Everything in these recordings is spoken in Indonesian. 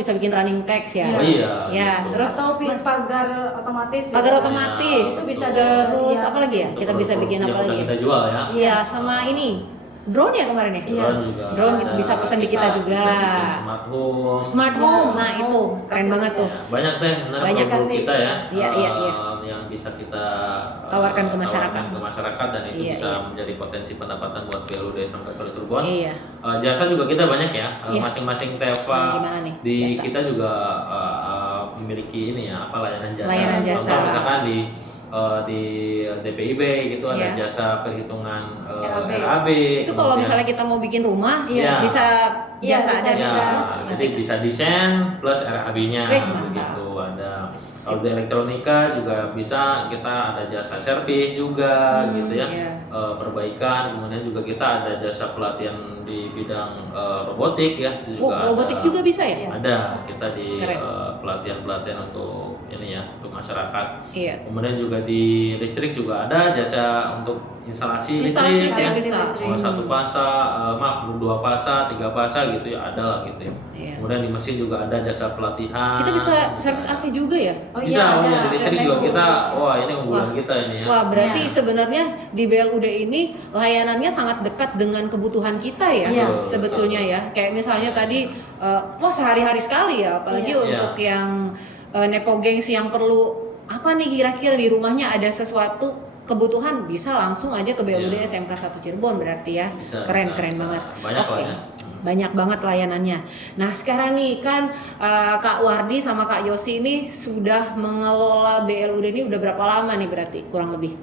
bisa bikin running text ya. Oh iya. Ya, gitu. terus atau pagar otomatis ya. pagar otomatis. Ya, itu bisa terus ya, apa lagi ya? Untuk Kita bisa produk bikin yang apa udah lagi? kita jual ya. Iya, sama ini drone ya kemarin ya. Iya. Drone juga. Drone kita ada. bisa pesan di kita juga. Bisa bikin smart home. Smart Iya, home, smart nah home. itu keren banget tuh. Ya, banyak deh benar Banyak produk kasih. kita ya. Iya, iya, iya. Yang bisa kita Tawarkan ke masyarakat. tawarkan ke masyarakat dan itu Iya, bisa iya. menjadi potensi pendapatan buat BLUD SMK Solo Cirebon. Iya. Jasa juga kita banyak ya. Iya. Masing-masing Teva Nah, gimana nih, di jasa? kita juga memiliki ini ya, apa layanan jasa. Layanan jasa. Contoh misalkan di DPIB gitu ada Iya. jasa perhitungan RAB. RAB. Itu kalau kemudian- misalnya kita mau bikin rumah, Iya. bisa Iya, jasa bisa, ada di bisa. sana. Ya, jadi bisa desain plus RAB-nya Mantap. begitu ada. Kalau di elektronika juga bisa, kita ada jasa servis juga gitu ya, iya. perbaikan. Kemudian juga kita ada jasa pelatihan di bidang robotik ya. Itu juga Robotik ada. juga bisa ya? Ada kita di Keren. pelatihan-pelatihan untuk ini ya, untuk masyarakat. Iya. Kemudian juga di listrik juga ada jasa untuk instalasi Instalasi listrik, listrik ya. bisa. Mau satu pasa, dua pasa, tiga pasa gitu ya, ada lah gitu ya. Iya. Kemudian di mesin juga ada jasa pelatihan. Kita bisa servis AC juga ya? Oh Bisa, iya, ada. di listrik juga kita, wah ini unggulan Wah. kita ini ya. Wah, berarti Iya. sebenarnya di BLUD ini layanannya sangat dekat dengan kebutuhan kita ya, Iya. sebetulnya ya. Kayak misalnya tadi, wah sehari-hari sekali ya, apalagi Iya. untuk Iya. yang nepo gengs yang perlu apa nih kira-kira di rumahnya ada sesuatu kebutuhan bisa langsung aja ke BLUD Iya. SMK 1 Cirebon berarti ya. Bisa, keren bisa. banget. Banyak Oke. lah ya. Banyak banget layanannya. Nah sekarang nih kan Kak Wardi sama Kak Yosi ini sudah mengelola BLUD ini udah berapa lama nih berarti kurang lebih?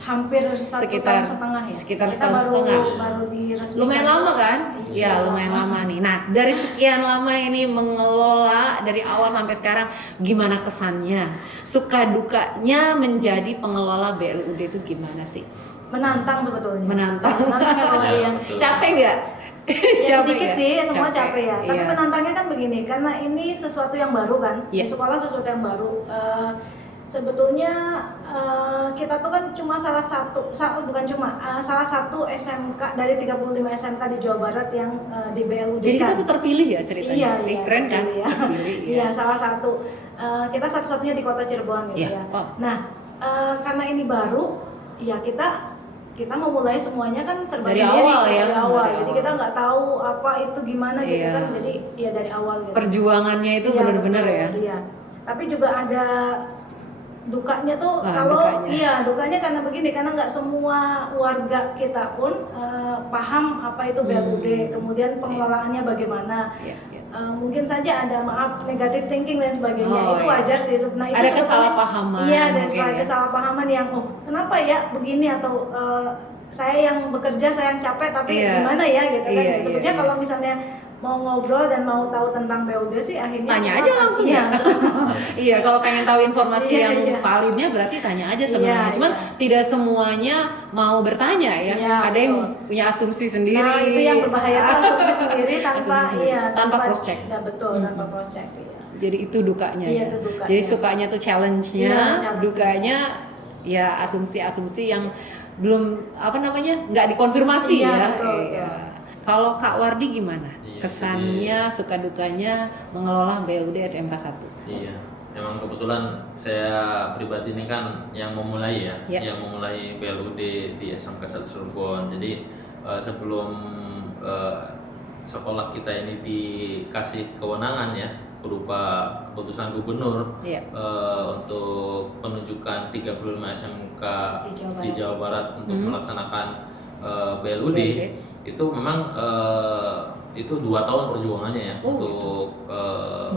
Hampir 1 Sekitar- tahun setengah ya. sekitar Kita setahun baru, setengah. baru diresmikan. Lumayan lama kan? Iya. Ya lumayan lama nih. Nah dari sekian lama ini mengelola dari awal sampai sekarang gimana kesannya? Suka dukanya menjadi pengelola BLUD itu gimana sih? Menantang sebetulnya. Menantang. kalau yang Betul. Capek nggak? ya Capek sedikit nggak? sih, semua capek ya. Tapi Iya. menantangnya kan begini, karena ini sesuatu yang baru kan. Iya. Di sekolah sesuatu yang baru. Sebetulnya kita tuh kan cuma salah satu SMK dari 35 SMK di Jawa Barat yang di BLUD. Jadi kita kan. tuh terpilih ya ceritanya. Iya, Ih, iya, keren kan? terpilih ya. Terpilih, Iya, salah satu. Kita satu-satunya di Kota Cirebon gitu Iya. ya. Oh. Nah, karena ini baru, ya kita memulai semuanya kan serba Dari sendiri awal ya, dari awal. dari Jadi awal. kita nggak tahu apa itu gimana gitu Iya. kan. Jadi ya dari awal gitu. Perjuangannya itu Iya, benar-benar betul, ya. Iya. Tapi juga ada dukanya tuh Wah, kalau dukanya. iya dukanya karena begini, karena nggak semua warga kita pun paham apa itu BLUD, kemudian pengelolaannya bagaimana. Iya, iya. Mungkin saja ada negative thinking dan sebagainya, Oh, itu iya. wajar sih. Nah, itu Ada sebetulnya- kesalahpahaman Iya, ada mungkin ya. kesalahpahaman yang kenapa ya begini, atau saya yang bekerja saya yang capek tapi Iya. gimana ya gitu kan. Iya, Sebetulnya iya. kalau misalnya mau ngobrol dan mau tahu tentang BLUD sih akhirnya Tanya semua aja langsung iya. ya. Iya, kalau pengen tahu informasi Iya, yang iya. validnya berarti tanya aja sebenarnya. Iya, Cuman iya. tidak semuanya mau bertanya ya. Iya, Ada yang betul. punya asumsi sendiri. Nah, itu yang berbahaya tuh asumsi sendiri tanpa Asumsi sendiri. iya Tanpa cross check. Ya betul, tanpa cross check iya. Jadi itu dukanya Iya, ya. itu dukanya. Jadi sukanya tuh challenge-nya, Iya, challenge. dukanya ya asumsi-asumsi yang belum nggak dikonfirmasi Iya, ya. betul, Iya. betul. Kalau Kak Wardi gimana? Iya, Kesannya, suka dukanya mengelola BLUD SMK 1. Iya, memang kebetulan saya pribadi ini kan yang memulai ya, Iya. yang memulai BLUD di SMK 1 Cirebon. Jadi sebelum sekolah kita ini dikasih kewenangan ya berupa keputusan gubernur Iya. untuk penunjukan 35 SMK Di Jawa di Jawa Barat untuk Hmm. melaksanakan BLUD. BLUD. Itu memang itu 2 tahun perjuangannya ya Oh, untuk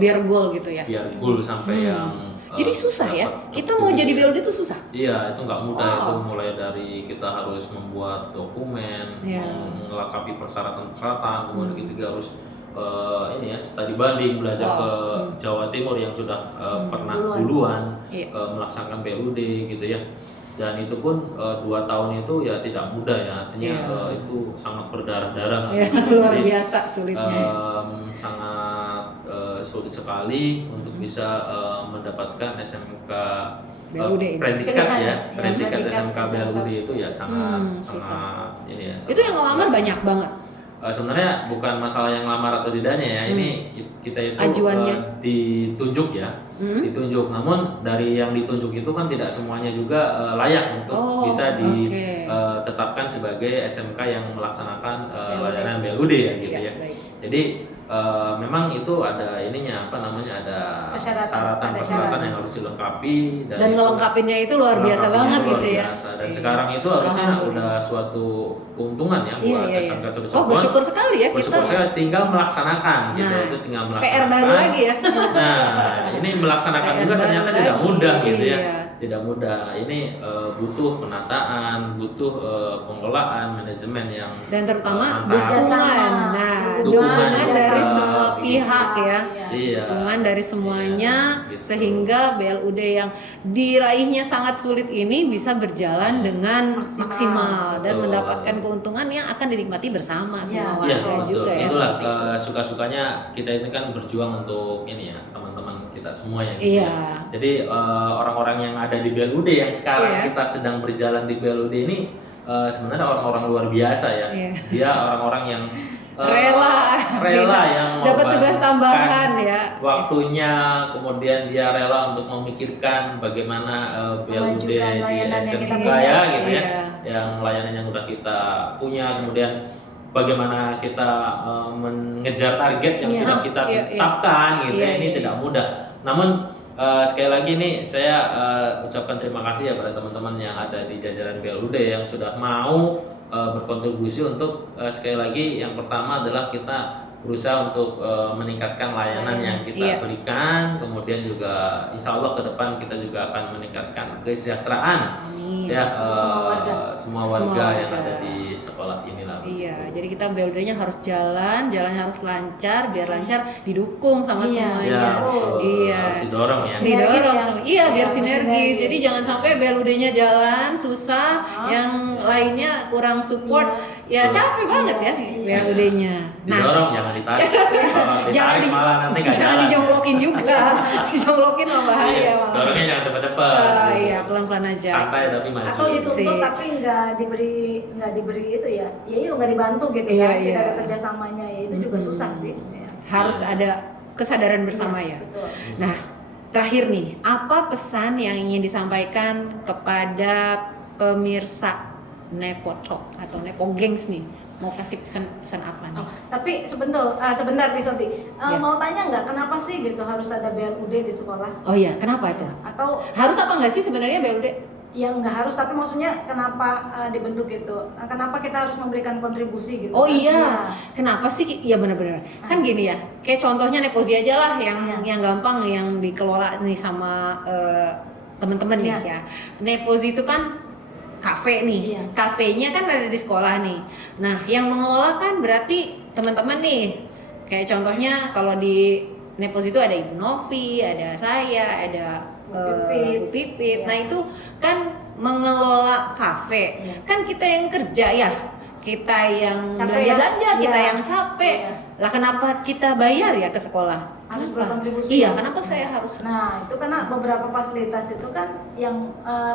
Biar goal gitu ya. biar goal sampai yang Jadi susah ya. dapat Kita mau jadi BLUD itu susah. Iya, itu nggak mudah. Wow. Itu mulai dari kita harus membuat dokumen, Iya. melengkapi persyaratan-persyaratan, kemudian kita juga harus ini ya studi banding, belajar Wow. ke Jawa Timur yang sudah pernah Duluan. duluan Iya. melaksanakan BLUD gitu ya. Dan itu pun 2 tahun itu ya tidak mudah ya, artinya Iya. itu sangat berdarah-darah. Ya, luar Jadi, biasa sulitnya. sangat sulit sekali untuk bisa mendapatkan SMK BLUD ini. predikat Pilihan. ya, Ya, predikat predikat SMK SMK. BLUD itu ya sangat Susah. ini ya. Itu yang ngelamar banyak banget. sebenarnya bukan masalah yang lamar atau tidaknya ya. Ini kita itu Ajuannya. ditunjuk ya, ditunjuk. Namun dari yang ditunjuk itu kan tidak semuanya juga layak untuk bisa ditetapkan sebagai SMK yang melaksanakan layanan BLUD ya gitu Iya, ya. baik. Jadi memang itu ada ininya apa namanya, ada persyaratan yang harus dilengkapi Dan ngelengkapinnya itu luar biasa Lengkapnya banget luar gitu ya. biasa. Dan sekarang itu harusnya udah suatu keuntungan ya buat SMK Suri Oh, bersyukur sekali ya bersyukur kita. saya tinggal melaksanakan gitu. Nah, Itu tinggal melaksanakan. PR baru lagi ya. Nah, ini melaksanakan PR juga ternyata baru tidak lagi, mudah gitu ya. iya. Tidak mudah. Ini butuh penataan, butuh pengelolaan, manajemen yang Dan terutama mantap. dukungan. Nah, Dukungan dukungan juga dari bisa, semua begitu. pihak ya. Iya. Dukungan dari semuanya Iya, gitu. sehingga BLUD yang diraihnya sangat sulit ini bisa berjalan dengan maksimal dan Betul. mendapatkan keuntungan yang akan dinikmati bersama semua Iya, warga betul. juga ya. Itulah seperti itu. suka-sukanya kita ini kan berjuang untuk ini ya, teman-teman kita semua ya. Gitu Iya. ya. Jadi orang-orang yang ada di BLUD yang sekarang Iya. kita sedang berjalan di BLUD ini sebenarnya orang-orang luar biasa ya. Iya. Dia orang-orang yang Rela yang dapat tugas mengorbankan tambahan ya. waktunya, kemudian dia rela untuk memikirkan bagaimana BLUD di Memajukan layanan yang kita SMK punya. ya gitu ya, Iya. yang layanan yang udah kita punya, kemudian bagaimana kita mengejar target yang Iya, sudah kita iya, iya. tetapkan gitu Iya, ya. Ini iya, tidak mudah. Namun sekali lagi nih saya ucapkan terima kasih ya pada teman-teman yang ada di jajaran BLUD yang sudah mau berkontribusi untuk sekali lagi yang pertama adalah kita berusaha untuk meningkatkan layanan yang kita Iya. berikan, kemudian juga insya Allah ke depan kita juga akan meningkatkan kesejahteraan Amin. ya Semua warga. semua warga yang warga. ada di sekolah inilah. Iya, jadi kita BLUD-nya harus jalannya harus lancar, biar lancar didukung sama Iya. semuanya. Ya, betul. Iya. Harus didorong ya. Sinergis Didorong ya. sama, iya Iya, biar harus sinergis. sinergis. Jadi jangan sampai BLUD-nya jalan susah, yang lainnya kurang support, ya Betul. capek banget ya Iya. BLUD-nya. Nah, Didorong, jangan ditarik. Kalau ditarik malah nanti nggak jangan jalan. dijonglokin juga, dijonglokin mah bahaya Iya, malah. dorongnya jangan cepet-cepet. Iya, pelan-pelan aja. Santai tapi maju. Atau dituntut Sip. tapi nggak diberi itu ya itu nggak dibantu gitu Iya, ya, iya. tidak ada kerjasamanya ya, itu juga susah sih ya. Harus ada kesadaran bersama Iya, ya. betul. Nah, terakhir nih, apa pesan yang ingin disampaikan kepada pemirsa Nepo Talk atau Nepo Gengs nih? Mau kasih pesan apa nih? Oh, tapi sebentar Pi Sofi. Ya. Mau tanya nggak kenapa sih gitu harus ada BLUD di sekolah? Oh iya, kenapa itu? Atau Harus apa nggak sih sebenarnya BLUD? ya nggak harus, tapi maksudnya kenapa dibentuk itu? Kenapa kita harus memberikan kontribusi gitu? Oh kan? iya, kenapa sih? Iya benar-benar. Kan gini ya, kayak contohnya Nepozi aja lah Iya. yang gampang, yang dikelola nih sama teman-teman nih Iya. ya. Nepozi itu kan kafe nih, Iya. kafenya kan ada di sekolah nih. Nah, yang mengelola kan berarti teman-teman nih. Kayak contohnya kalau di Nepozi itu ada Ibu Novi, ada saya, ada Bu Pipit. Iya. Nah itu kan mengelola kafe. Iya. Kan kita yang kerja ya, kita yang Capek belanja-belanja, ya? kita Iya. yang capek. Iya. Lah kenapa kita bayar ya ke sekolah? Harus Kenapa? berkontribusi. Iya, kenapa saya harus? Nah, itu karena beberapa fasilitas itu kan yang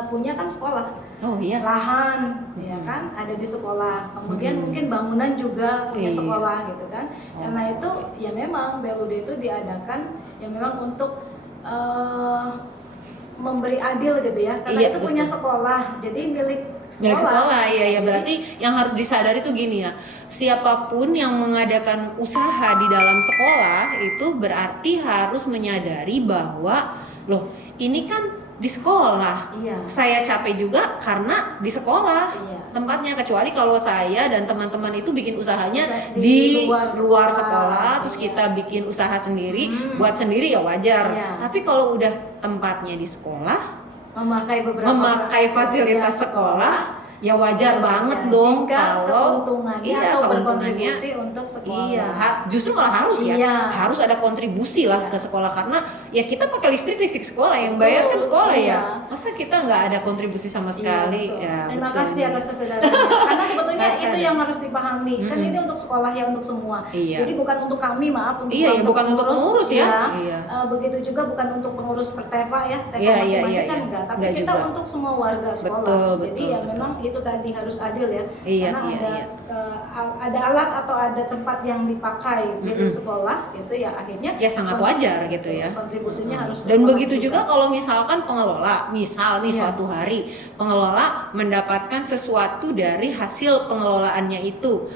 punya kan sekolah. Oh iya. Lahan, ya kan, ada di sekolah. Kemudian Hmm. mungkin bangunan juga punya Iya. sekolah gitu kan. Oh. Karena itu ya memang BLUD itu diadakan ya memang untuk memberi adil gitu ya. Karena Iya, itu punya betul. sekolah, jadi milik sekolah. Milik sekolah, iya ya Jadi, berarti yang harus disadari tuh gini ya, siapapun yang mengadakan usaha di dalam sekolah itu berarti harus menyadari bahwa loh ini kan di sekolah, Iya. saya capek juga karena di sekolah Iya. tempatnya, kecuali kalau saya dan teman-teman itu bikin usahanya Usaha di di luar luar sekolah. sekolah, terus Iya. kita bikin usaha sendiri, Hmm. buat sendiri ya wajar. Iya. Tapi kalau udah tempatnya di sekolah, memakai beberapa memakai fasilitas sekolah, ya wajar banget dong jika kalau keuntungannya iya, atau keuntungannya berkontribusi untuk sekolah. iya, justru malah harus ya, Iya. harus ada kontribusi lah Iya. ke sekolah karena ya kita pakai listrik sekolah, yang bayar kan Betul, sekolah iya. ya, masa kita nggak ada kontribusi sama Iya, sekali betul. ya. Terima betul. kasih atas kesadarannya. Karena sebetulnya Kesadaran. itu yang harus dipahami. Kan Mm-mm. ini untuk sekolah ya, untuk semua. Iya. Jadi bukan untuk kami, maaf, untuk Iya, ya, bukan untuk pengurus ya. Iya. Begitu juga bukan untuk pengurus per Teva ya, Teva Iya, iya, masing-masing iya, kan iya. enggak. Tapi Enggak kita juga. untuk semua warga sekolah. Betul, Jadi betul, ya betul. memang itu tadi harus adil ya. Iya, Karena iya, ada alat atau ada tempat yang dipakai milik sekolah itu ya akhirnya Ya sangat wajar gitu ya. kontribusinya harus Dan sekolah begitu juga juga. kalau misalkan pengelola, misal nih Iya. suatu hari pengelola mendapatkan sesuatu dari hasil pengelolaannya itu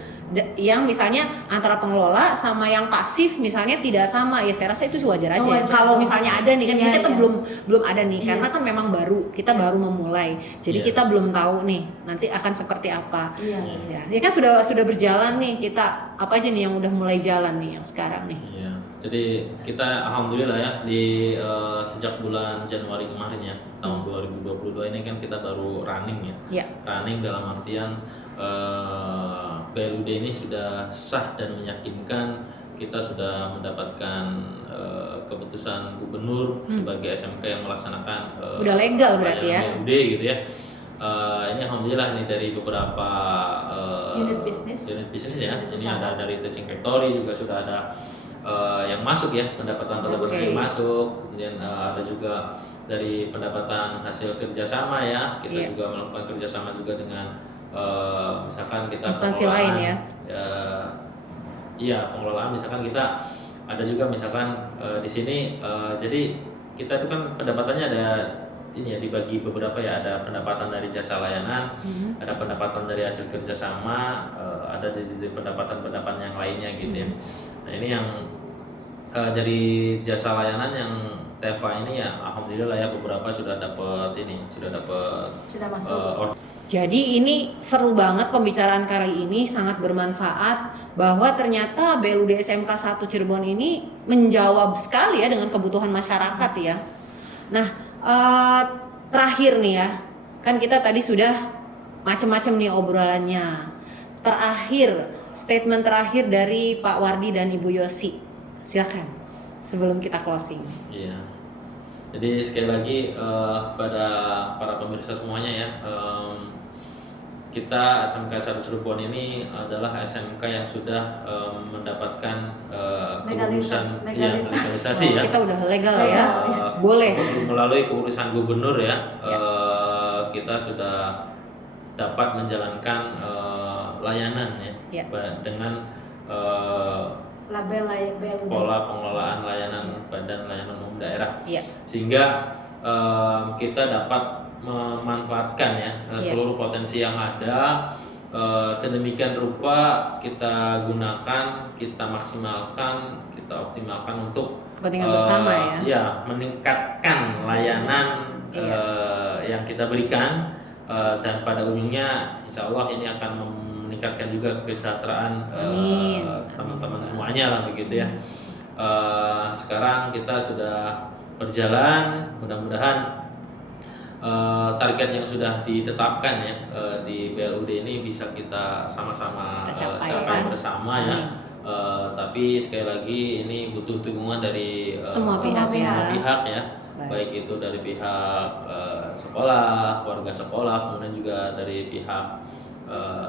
yang misalnya antara pengelola sama yang pasif misalnya tidak sama, ya saya rasa itu wajar aja. Wajar. Kalau misalnya ada nih kan Iya, kita iya. belum ada nih Iya. karena kan memang kita baru memulai. Jadi Iya. kita belum tahu nih nanti akan seperti apa. Iya. Ya kan sudah berjalan nih, kita apa aja nih yang udah mulai jalan nih yang sekarang nih. Iya. Jadi kita alhamdulillah ya di sejak bulan Januari kemarin ya tahun 2022 ini kan kita baru running ya. Ya. Running dalam artian BLUD ini sudah sah dan meyakinkan, kita sudah mendapatkan keputusan gubernur sebagai SMK yang melaksanakan Udah legal berarti ya. BLUD gitu ya. Ini alhamdulillah ini dari beberapa Unit bisnis ya. Unit Ini usaha. ada dari Teaching Factory juga sudah ada yang masuk ya, pendapatan Oke. yang masuk, kemudian ada juga dari pendapatan hasil kerjasama ya, kita Iya. juga melakukan kerjasama juga dengan misalkan kita Instansi lain ya. Iya, pengelolaan misalkan kita ada juga misalkan di sini jadi kita itu kan pendapatannya ada ini ya, dibagi beberapa ya, ada pendapatan dari jasa layanan, ada pendapatan dari hasil kerjasama, ada dari pendapatan-pendapatan yang lainnya gitu ya. Nah ini yang dari jasa layanan yang TEFA ini ya alhamdulillah ya beberapa sudah dapat sudah masuk. Jadi ini seru banget pembicaraan kali ini, sangat bermanfaat bahwa ternyata BLUD SMK 1 Cirebon ini menjawab sekali ya dengan kebutuhan masyarakat ya. Nah terakhir nih ya, kan kita tadi sudah macam-macam nih obrolannya. Terakhir, statement terakhir dari Pak Wardi dan Ibu Yosi, silakan sebelum kita closing. Iya. Jadi sekali lagi pada para pemirsa semuanya ya, kita SMK 1 Cirebon ini adalah SMK yang sudah mendapatkan legalisasi ya. Kita udah legal ya. Eh, Boleh. Melalui keputusan gubernur ya, kita sudah dapat menjalankan layanan ya, dengan label BLUD. pola pengelolaan layanan Badan Layanan Umum Daerah, Iya. sehingga kita dapat memanfaatkan ya seluruh potensi yang ada, sedemikian rupa kita gunakan, kita maksimalkan, kita optimalkan untuk Kepentingan bersama ya. Ya, meningkatkan layanan yang kita berikan, dan pada ujungnya insya Allah ini akan meningkatkan juga kesejahteraan teman-teman semuanya lah begitu ya. Sekarang kita sudah berjalan, mudah-mudahan target yang sudah ditetapkan ya di BLUD ini bisa kita sama-sama capai bersama ya. Tapi sekali lagi ini butuh dukungan dari semua pihak ya. Baik itu dari pihak sekolah, warga sekolah, kemudian juga dari pihak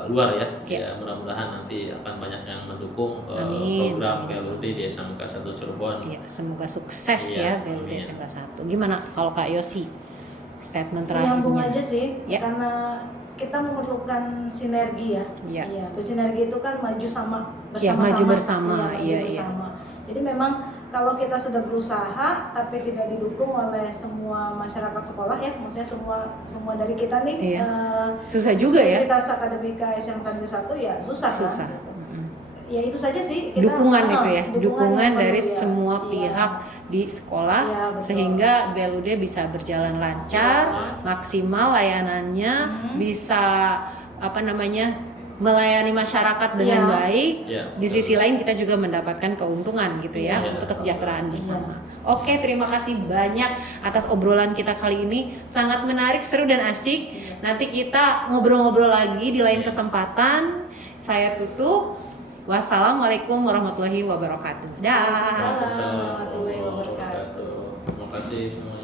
luar ya. Ya mudah-mudahan nanti akan banyak yang mendukung program BLUD di SMK 1 Cirebon. Iya, semoga sukses ya BLUD SMK 1. Gimana kalau Kak Yosi? Statement terakhirnya. Nyambung aja sih, Ya. karena kita memerlukan sinergi ya. Ya. Iya, bersinergi itu kan maju Ya, bersama-sama. maju bersama. Iya, maju Iya, bersama. Jadi memang kalau kita sudah berusaha tapi tidak didukung oleh semua masyarakat sekolah ya, maksudnya semua dari kita nih, susah juga ya. Sivitas Akademika SMK Negeri 1 ya susah. Susah. Kan, gitu. Ya itu saja sih. Kita, Dukungan itu ya, dukungan yang dari perlu, ya. semua Iya. pihak di sekolah, Iya, betul. sehingga BLUD bisa berjalan lancar, maksimal layanannya, bisa melayani masyarakat dengan baik. Di sisi lain kita juga mendapatkan keuntungan gitu ya, untuk kesejahteraan bersama. Oke, terima kasih banyak atas obrolan kita kali ini, sangat menarik, seru dan asyik. Nanti kita ngobrol-ngobrol lagi di lain kesempatan. Saya tutup. Wassalamualaikum warahmatullahi wabarakatuh. Dah. Waalaikumsalam warahmatullahi wabarakatuh. Terima kasih semua.